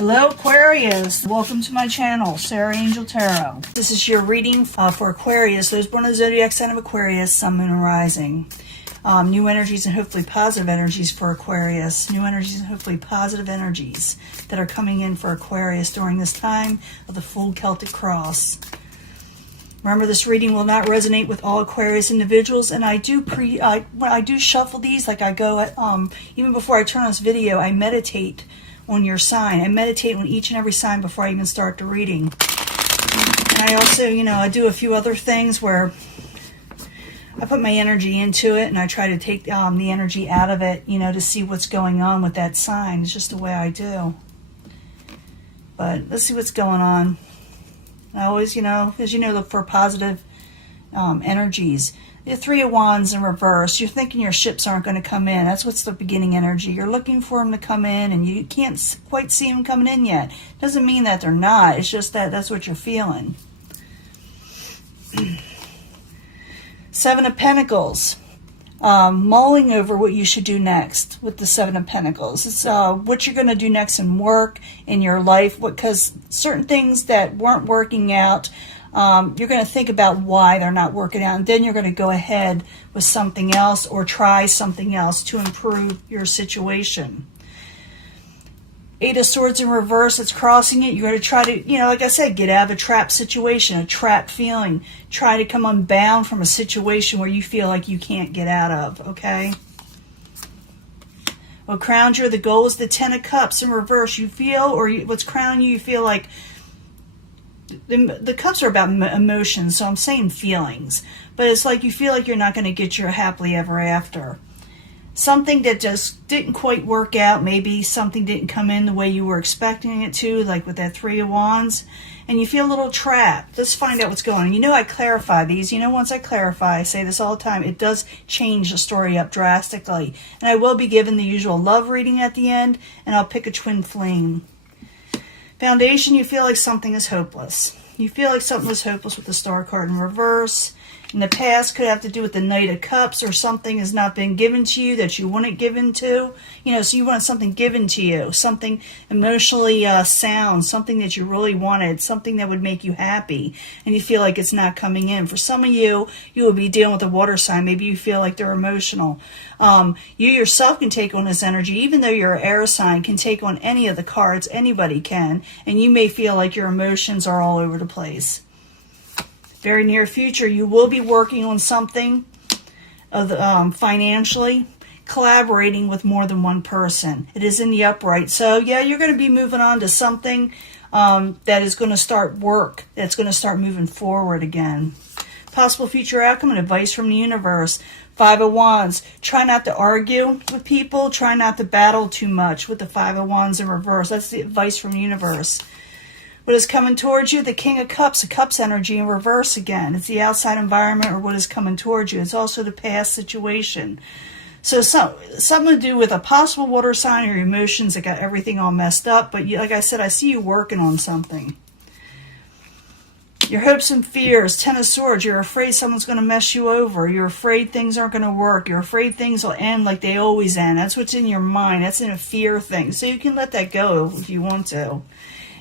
Hello Aquarius, welcome to my channel, Sarah Angel Tarot. This is your reading for Aquarius, those born in the zodiac sign of Aquarius, Sun, Moon, and Rising. New energies and hopefully positive energies for Aquarius. New energies and hopefully positive energies that are coming in for Aquarius during this time of the full Celtic cross. Remember, this reading will not resonate with all Aquarius individuals, and I do when I do shuffle these, like I go even before I turn on this video, I meditate on your sign. I meditate on each and every sign before I even start the reading. And I also, I do a few other things where I put my energy into it and I try to take the energy out of it, to see what's going on with that sign. It's just the way I do. But let's see what's going on. I always, as look for positive energies. The Three of Wands in reverse. You're thinking your ships aren't going to come in. That's what's the beginning energy. You're looking for them to come in, and you can't quite see them coming in yet. Doesn't mean that they're not. It's just that that's what you're feeling. Seven of Pentacles. Mulling over what you should do next with the Seven of Pentacles. It's what you're going to do next in work, in your life, because certain things that weren't working out, you're going to think about why they're not working out, and then you're going to go ahead with something else or try something else to improve your situation. Eight of Swords in reverse, it's crossing it. You're going to try to, like I said, get out of a trap situation, a trap feeling. Try to come unbound from a situation where you feel like you can't get out of, okay? Well, crowned you, the goal is the Ten of Cups in reverse. You feel, or what's crowning you, you feel like the cups are about emotions, so I'm saying feelings. But it's like you feel like you're not going to get your happily ever after. Something that just didn't quite work out. Maybe something didn't come in the way you were expecting it to, like with that Three of Wands. And you feel a little trapped. Let's find out what's going on. I clarify these. Once I clarify, I say this all the time, it does change the story up drastically. And I will be given the usual love reading at the end, and I'll pick a twin flame. Foundation, you feel like something is hopeless. You feel like something was hopeless with the Star card in reverse. In the past, could have to do with the Knight of Cups, or something has not been given to you that you want it given to. So you want something given to you, something emotionally sound, something that you really wanted, something that would make you happy, and you feel like it's not coming in. For some of you, you will be dealing with a water sign. Maybe you feel like they're emotional. You yourself can take on this energy, even though you're an air sign, can take on any of the cards. Anybody can, and you may feel like your emotions are all over the place. Very near future, you will be working on something financially, collaborating with more than one person. It is in the upright. So, yeah, you're going to be moving on to something that is going to start work, that's going to start moving forward again. Possible future outcome and advice from the universe. Five of Wands. Try not to argue with people. Try not to battle too much with the Five of Wands in reverse. That's the advice from the universe. What is coming towards you? The King of Cups, the Cups energy in reverse again. It's the outside environment or what is coming towards you. It's also the past situation. So something to do with a possible water sign or your emotions that got everything all messed up. But like I said, I see you working on something. Your hopes and fears. Ten of Swords. You're afraid someone's going to mess you over. You're afraid things aren't going to work. You're afraid things will end like they always end. That's what's in your mind. That's in a fear thing. So you can let that go if you want to.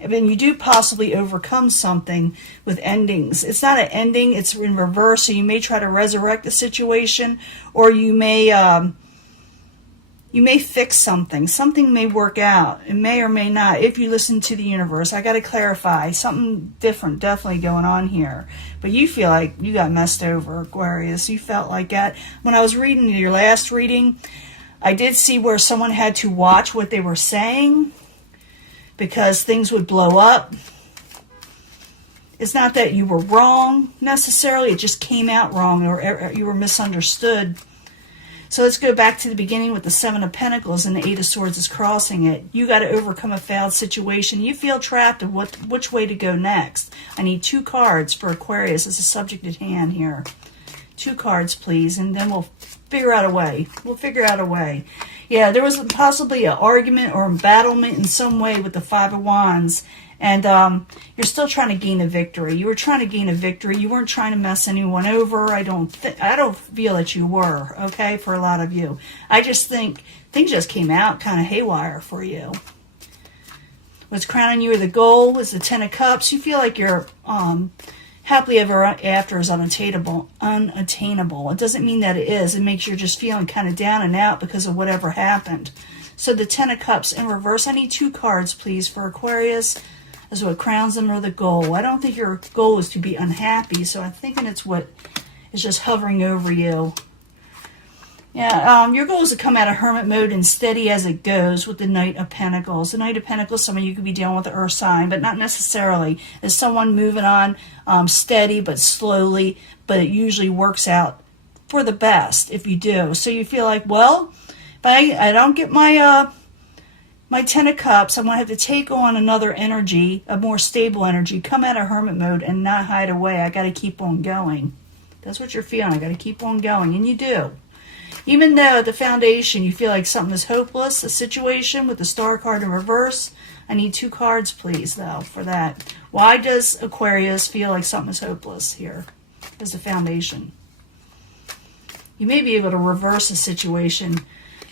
And you do possibly overcome something with endings. It's not an ending, it's in reverse, so you may try to resurrect the situation, or you may fix something. Something may work out. It may or may not, if you listen to the universe. I got to clarify, something different definitely going on here. But you feel like you got messed over, Aquarius. You felt like that. When I was reading your last reading, I did see where someone had to watch what they were saying, because things would blow up. It's not that you were wrong necessarily, it just came out wrong, or you were misunderstood. So let's go back to the beginning with the Seven of Pentacles and the Eight of Swords is crossing it. You got to overcome a failed situation. You feel trapped of which way to go next. I need two cards for Aquarius as a subject at hand here. Two cards, please, and then we'll figure out a way. We'll figure out a way. Yeah, there was possibly an argument or embattlement in some way with the Five of Wands, and you're still trying to gain a victory. You were trying to gain a victory. You weren't trying to mess anyone over. I don't feel that you were, okay, for a lot of you. I just think things just came out kind of haywire for you. What's crowning you or the goal is the Ten of Cups. You feel like your happily ever after is unattainable. It doesn't mean that it is. It makes you just feeling kind of down and out because of whatever happened. So the Ten of Cups in reverse. I need 2 cards, please, for Aquarius. Is what crowns them or the goal. I don't think your goal is to be unhappy, so I'm thinking it's what is just hovering over you. Yeah, your goal is to come out of hermit mode and steady as it goes with the Knight of Pentacles. The Knight of Pentacles, some of you could be dealing with the earth sign, but not necessarily. It's someone moving on steady but slowly, but it usually works out for the best if you do. So you feel like, well, if I don't get my my Ten of Cups, I'm going to have to take on another energy, a more stable energy, come out of hermit mode and not hide away. I got to keep on going. That's what you're feeling. I got to keep on going, and you do. Even though at the foundation you feel like something is hopeless, a situation with the Star card in reverse, I need 2 cards, please, though, for that. Why does Aquarius feel like something is hopeless here as the foundation? You may be able to reverse a situation.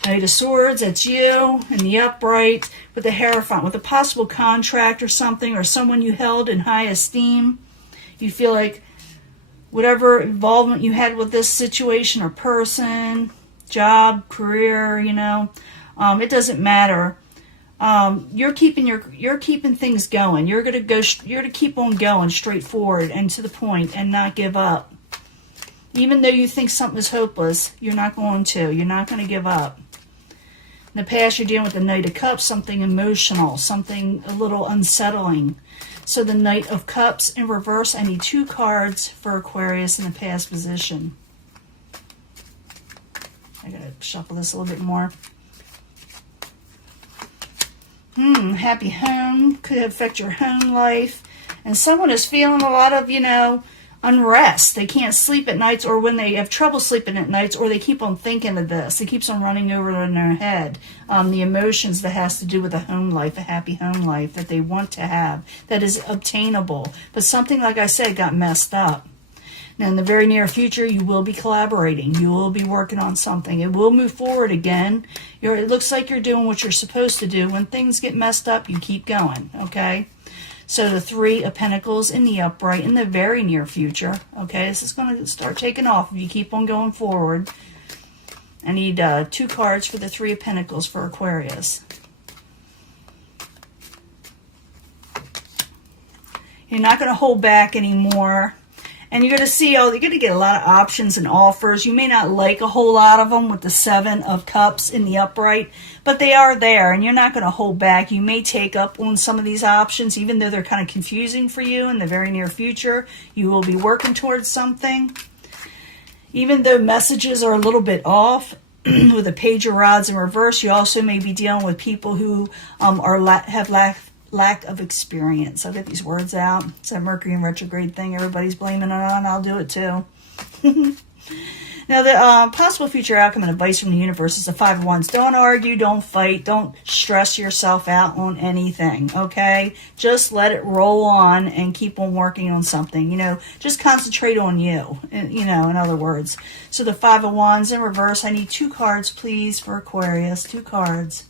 Knight of Swords, that's you, in the upright, with the Hierophant, with a possible contract or something, or someone you held in high esteem. You feel like whatever involvement you had with this situation or person, job, career, it doesn't matter. You're keeping things going. You're to keep on going straight forward and to the point and not give up. Even though you think something is hopeless, you're not going to. You're not going to give up. In the past, you're dealing with the Knight of Cups, something emotional, something a little unsettling. So the Knight of Cups in reverse, I need 2 cards for Aquarius in the past position. I gotta shuffle this a little bit more. Happy home. Could affect your home life. And someone is feeling a lot of, unrest. They can't sleep at nights, or when they have trouble sleeping at nights, or they keep on thinking of this. It keeps on running over in their head. The emotions that has to do with a home life, a happy home life that they want to have, that is obtainable. But something, like I said, got messed up. Now, in the very near future, you will be collaborating. You will be working on something. It will move forward again. It looks like you're doing what you're supposed to do. When things get messed up, you keep going, okay? So the 3 of Pentacles in the upright in the very near future. Okay, this is going to start taking off if you keep on going forward. I need 2 cards for the 3 of Pentacles for Aquarius. You're not going to hold back anymore. And you're going to see, you're going to get a lot of options and offers. You may not like a whole lot of them with the 7 of Cups in the upright, but they are there, and you're not going to hold back. You may take up on some of these options, even though they're kind of confusing for you in the very near future. You will be working towards something. Even though messages are a little bit off, with the Page of Rods in reverse, you also may be dealing with people who have lack of experience. I'll get these words out. It's that Mercury in retrograde thing everybody's blaming it on. I'll do it too. Now, the possible future outcome and advice from the universe is the 5 of Wands. Don't argue, don't fight, don't stress yourself out on anything, okay? Just let it roll on and keep on working on something. Just concentrate on you, in other words. So the 5 of Wands in reverse, I need 2 cards, please, for Aquarius. 2 cards.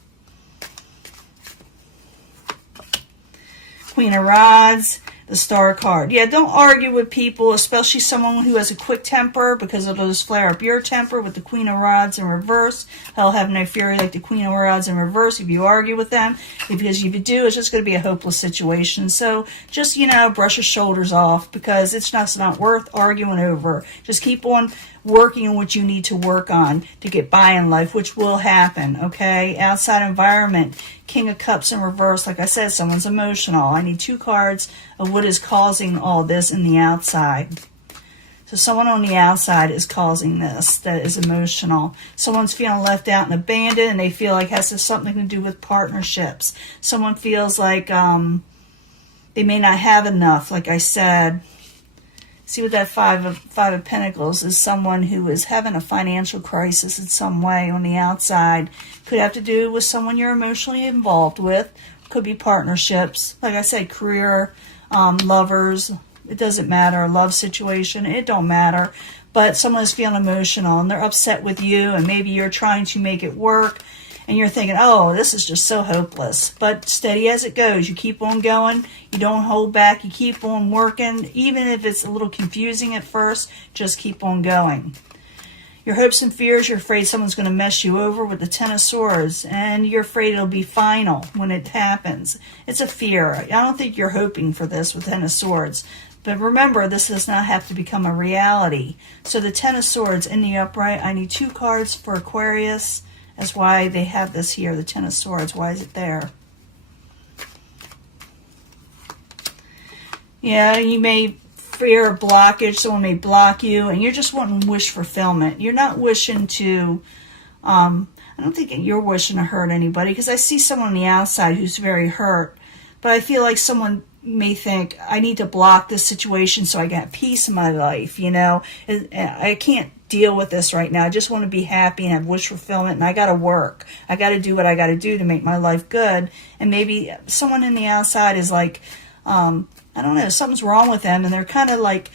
Queen of Rods, the Star card. Yeah, don't argue with people, especially someone who has a quick temper, because it'll just flare up your temper with the Queen of Rods in reverse. They'll have no fury like the Queen of Rods in reverse if you argue with them. Because if you do, it's just going to be a hopeless situation. So just, brush your shoulders off, because it's just not worth arguing over. Just keep on working on what you need to work on to get by in life, which will happen, okay? Outside environment, King of Cups in reverse. Like I said, someone's emotional. I need 2 cards of what is causing all this in the outside. So someone on the outside is causing this, that is emotional. Someone's feeling left out and abandoned, and they feel like it has something to do with partnerships. Someone feels like they may not have enough, like I said. See, with that five of Pentacles is someone who is having a financial crisis in some way on the outside. Could have to do with someone you're emotionally involved with. Could be partnerships. Like I said, career, lovers. It doesn't matter. A love situation. It don't matter. But someone is feeling emotional and they're upset with you, and maybe you're trying to make it work. and you're thinking, oh, this is just so hopeless. But steady as it goes. You keep on going. You don't hold back. You keep on working. Even if it's a little confusing at first, just keep on going. Your hopes and fears, you're afraid someone's going to mess you over with the Ten of Swords, and you're afraid it'll be final when it happens. It's a fear. I don't think you're hoping for this with Ten of Swords. But remember, this does not have to become a reality. So the Ten of Swords in the upright, I need 2 cards for Aquarius. That's why they have this here, the Ten of Swords. Why is it there? Yeah, you may fear a blockage. Someone may block you, and you're just wanting wish fulfillment. You're not wishing to, I don't think you're wishing to hurt anybody, because I see someone on the outside who's very hurt. But I feel like someone may think, I need to block this situation so I can have peace in my life, you know. I can't deal with this right now. I just want to be happy and have wish fulfillment, and I got to work. I got to do what I got to do to make my life good. And maybe someone in the outside is like, I don't know, something's wrong with them, and they're kind of like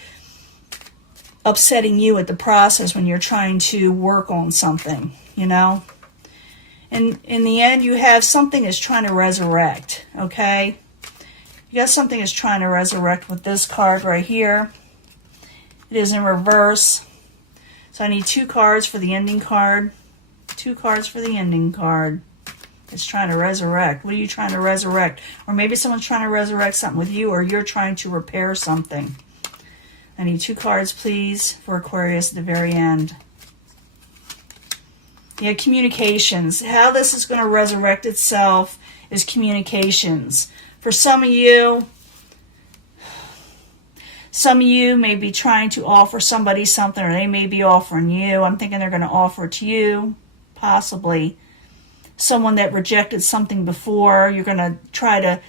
upsetting you at the process when you're trying to work on something, you know. And in the end, you have something is trying to resurrect, okay? You got something is trying to resurrect with this card right here. It is in reverse. So I need 2 cards for the ending card. 2 cards for the ending card. It's trying to resurrect. What are you trying to resurrect? Or maybe someone's trying to resurrect something with you, or you're trying to repair something. I need 2 cards, please, for Aquarius at the very end. Yeah, communications. How this is going to resurrect itself is communications. For some of you may be trying to offer somebody something, or they may be offering you. I'm thinking they're going to offer it to you, possibly. Someone that rejected something before, you're going to try to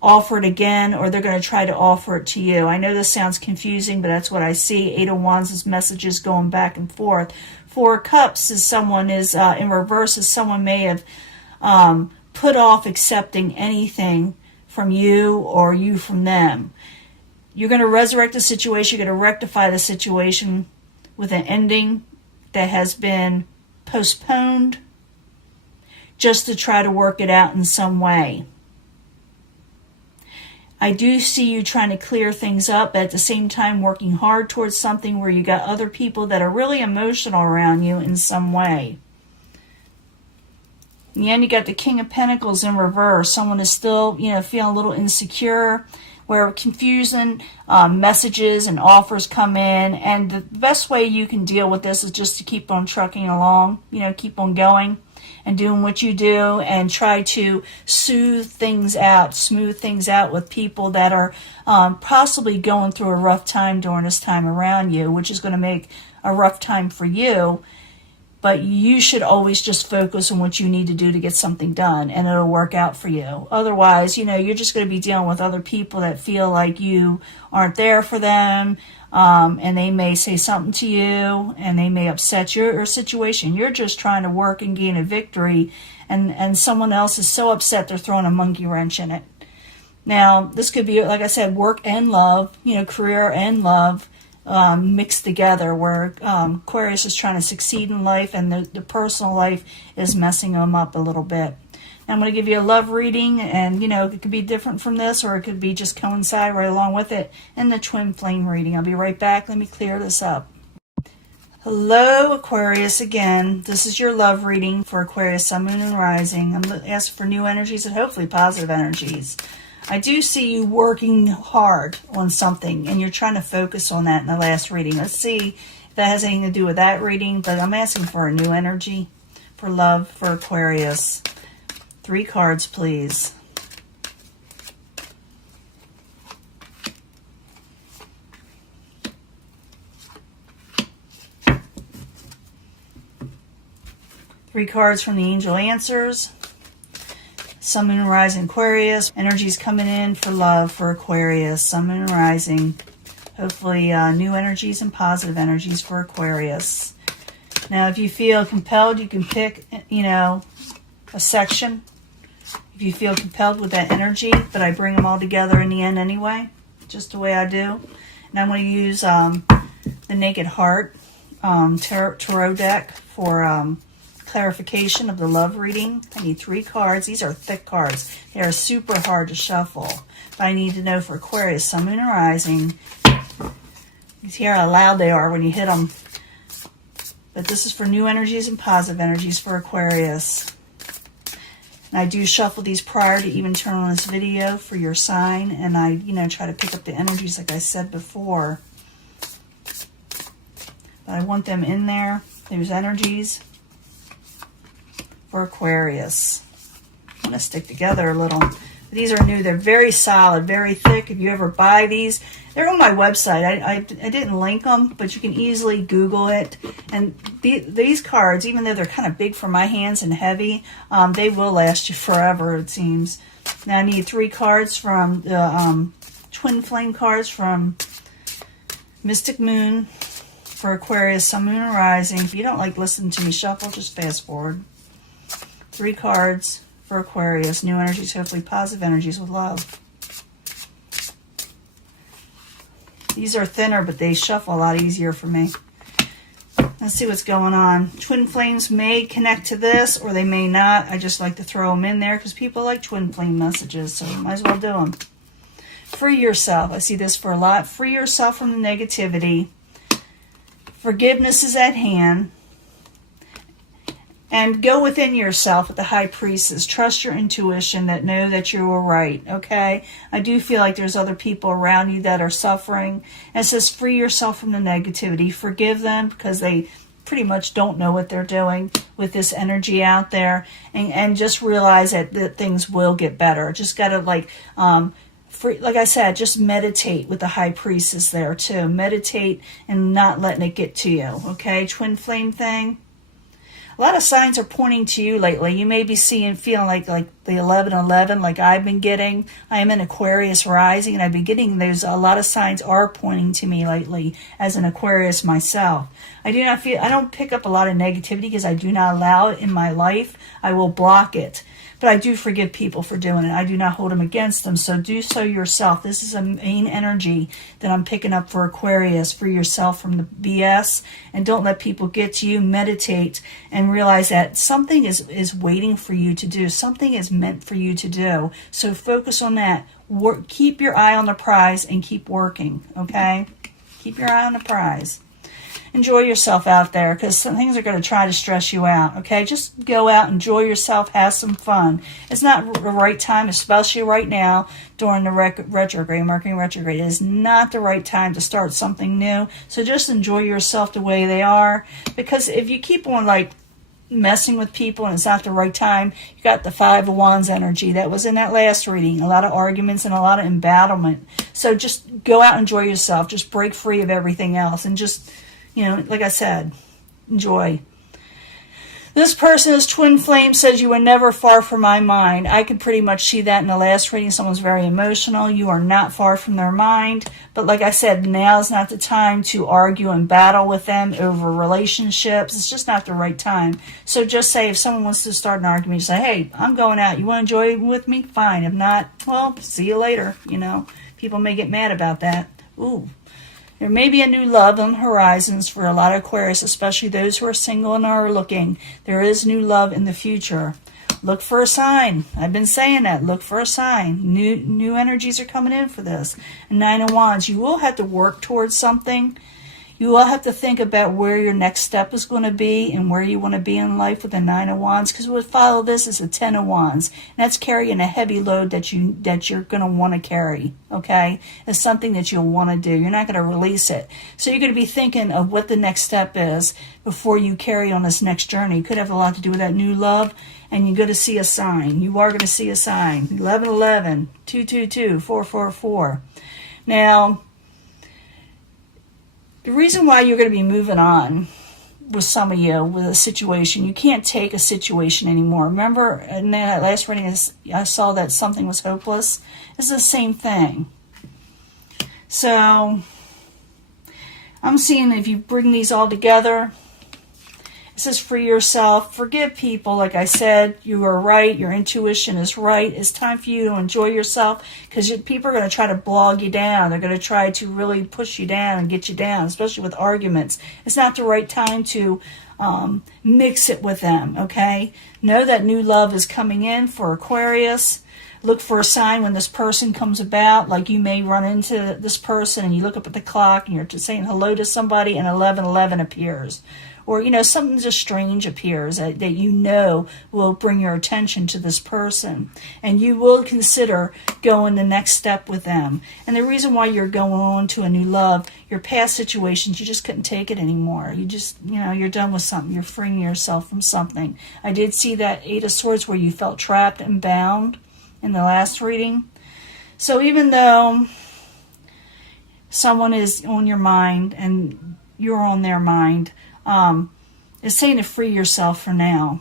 offer it again, or they're going to try to offer it to you. I know this sounds confusing, but that's what I see. 8 of Wands is messages going back and forth. 4 of Cups is someone is in reverse, is someone may have put off accepting anything from you or you from them. You're going to resurrect the situation. You're going to rectify the situation with an ending that has been postponed, just to try to work it out in some way. I do see you trying to clear things up, but at the same time working hard towards something where you got other people that are really emotional around you in some way. In the end, you got the King of Pentacles in reverse. Someone is still, feeling a little insecure, where confusing messages and offers come in. And the best way you can deal with this is just to keep on trucking along, keep on going and doing what you do, and try to smooth things out with people that are possibly going through a rough time during this time around you, which is going to make a rough time for you. But you should always just focus on what you need to do to get something done, and it'll work out for you. Otherwise, you're just going to be dealing with other people that feel like you aren't there for them, and they may say something to you, and they may upset your situation. You're just trying to work and gain a victory, and someone else is so upset they're throwing a monkey wrench in it. Now, this could be, like I said, work and love, career and love. Mixed together, where Aquarius is trying to succeed in life, and the personal life is messing them up a little bit. Now, I'm going to give you a love reading, and it could be different from this, or it could be just coincide right along with it, and the twin flame reading. I'll be right back. Let me clear this up. Hello, Aquarius again. This is your love reading for Aquarius, Sun, Moon, and Rising. I'm asking for new energies and hopefully positive energies. I do see you working hard on something, and you're trying to focus on that in the last reading. Let's see if that has anything to do with that reading, but I'm asking for a new energy for love for Aquarius. 3 cards, please. Three cards from the Angel Answers. Sun, Moon, and Rising, Aquarius. Energies coming in for love for Aquarius. Sun, Moon, and Rising. Hopefully new energies and positive energies for Aquarius. Now, if you feel compelled, you can pick, a section. If you feel compelled with that energy, but I bring them all together in the end anyway. Just the way I do. And I'm going to use the Naked Heart tarot deck for clarification of the love reading. I need 3 cards. These are thick cards. They are super hard to shuffle. But I need to know for Aquarius, Sun, Moon, and Rising. You hear how loud they are when you hit them. But this is for new energies and positive energies for Aquarius. And I do shuffle these prior to even turn on this video for your sign. And I, try to pick up the energies like I said before. But I want them in there. There's energies for Aquarius. I'm going to stick together a little. These are new. They're very solid, very thick. If you ever buy these, they're on my website. I didn't link them, but you can easily Google it. And these cards, even though they're kind of big for my hands and heavy, they will last you forever, it seems. Now I need 3 cards from the Twin Flame cards from Mystic Moon for Aquarius, Sun, Moon, and Rising. If you don't like listening to me shuffle, just fast forward. 3 cards for Aquarius. New energies, hopefully positive energies with love. These are thinner, but they shuffle a lot easier for me. Let's see what's going on. Twin flames may connect to this, or they may not. I just like to throw them in there because people like twin flame messages, so might as well do them. Free yourself. I see this for a lot. Free yourself from the negativity. Forgiveness is at hand. And go within yourself with the High Priestess. Trust your intuition that know that you are right, okay? I do feel like there's other people around you that are suffering. And it says free yourself from the negativity. Forgive them because they pretty much don't know what they're doing with this energy out there. And just realize that things will get better. Just got to like I said, just meditate with the High Priestess there too. Meditate and not letting it get to you, okay? Twin flame thing. A lot of signs are pointing to you lately. You may be feeling like the 11:11, like I've been getting. I am in Aquarius rising, and I've been getting those. A lot of signs are pointing to me lately as an Aquarius myself. I don't pick up a lot of negativity because I do not allow it in my life. I will block it. But I do forgive people for doing it. I do not hold them against them. So do so yourself. This is a main energy that I'm picking up for Aquarius. Free yourself from the BS. And don't let people get to you. Meditate and realize that something is waiting for you to do. Something is meant for you to do. So focus on that. Keep your eye on the prize and keep working. Okay? Keep your eye on the prize. Enjoy yourself out there because some things are going to try to stress you out, okay? Just go out, enjoy yourself, have some fun. It's not the right time, especially right now during the retrograde, Mercury retrograde. It is not the right time to start something new. So just enjoy yourself the way they are because if you keep on like messing with people and it's not the right time, you got the 5 of Wands energy that was in that last reading. A lot of arguments and a lot of embattlement. So just go out and enjoy yourself. Just break free of everything else and just... like I said, enjoy. This person is twin flame, says you were never far from my mind. I could pretty much see that in the last reading. Someone's very emotional. You are not far from their mind. But like I said, now is not the time to argue and battle with them over relationships. It's just not the right time. So just say if someone wants to start an argument, you say, hey, I'm going out. You want to enjoy with me? Fine. If not, well, see you later. People may get mad about that. Ooh. There may be a new love on the horizons for a lot of Aquarius, especially those who are single and are looking. There is new love in the future. Look for a sign. I've been saying that. Look for a sign. New energies are coming in for this. And 9 of Wands, you will have to work towards something. You will have to think about where your next step is going to be and where you want to be in life with the 9 of Wands. Because what follow this is a 10 of Wands. And that's carrying a heavy load that you're going to want to carry. Okay? It's something that you'll want to do. You're not going to release it. So you're going to be thinking of what the next step is before you carry on this next journey. It could have a lot to do with that new love. And you're going to see a sign. You are going to see a sign. 1111, 222, 444. Now... the reason why you're going to be moving on with some of you with a situation, you can't take a situation anymore. Remember in that last reading, I saw that something was hopeless. It's the same thing. So I'm seeing if you bring these all together, It says free yourself, forgive people. Like I said, you are right. Your intuition is right. It's time for you to enjoy yourself, because people are going to try to blog you down. They're going to try to really push you down and get you down, especially with arguments. It's not the right time to mix it with them, okay? Know that new love is coming in for Aquarius. Look for a sign when this person comes about. Like you may run into this person and you look up at the clock and you're just saying hello to somebody and 11:11 appears. Or, something just strange appears that you know will bring your attention to this person. And you will consider going the next step with them. And the reason why you're going on to a new love, your past situations, you just couldn't take it anymore. You just, you're done with something. You're freeing yourself from something. I did see that Eight of Swords where you felt trapped and bound in the last reading. So even though someone is on your mind and you're on their mind, it's saying to free yourself for now.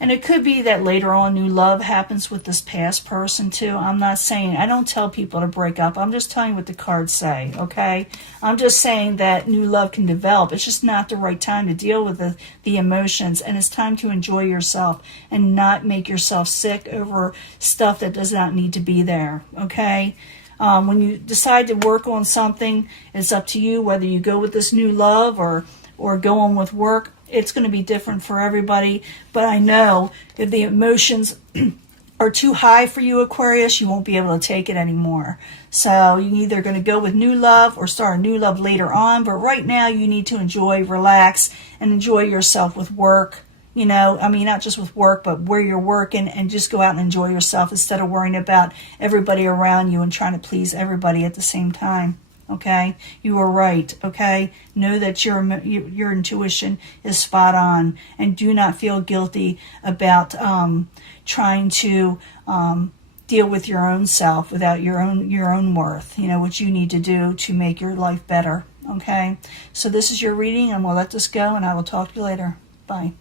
And it could be that later on new love happens with this past person too. I'm not saying, I don't tell people to break up. I'm just telling you what the cards say, okay? I'm just saying that new love can develop. It's just not the right time to deal with the emotions. And it's time to enjoy yourself and not make yourself sick over stuff that does not need to be there, okay? When you decide to work on something, it's up to you whether you go with this new love or go on with work. It's going to be different for everybody. But I know if the emotions are too high for you, Aquarius, you won't be able to take it anymore. So you're either going to go with new love or start a new love later on. But right now you need to enjoy, relax, and enjoy yourself with work. Not just with work, but where you're working, and just go out and enjoy yourself instead of worrying about everybody around you and trying to please everybody at the same time. Okay, you are right. Okay, know that your intuition is spot on, and do not feel guilty about trying to deal with your own self without your own worth. What you need to do to make your life better. Okay, so this is your reading, and we'll let this go, and I will talk to you later. Bye.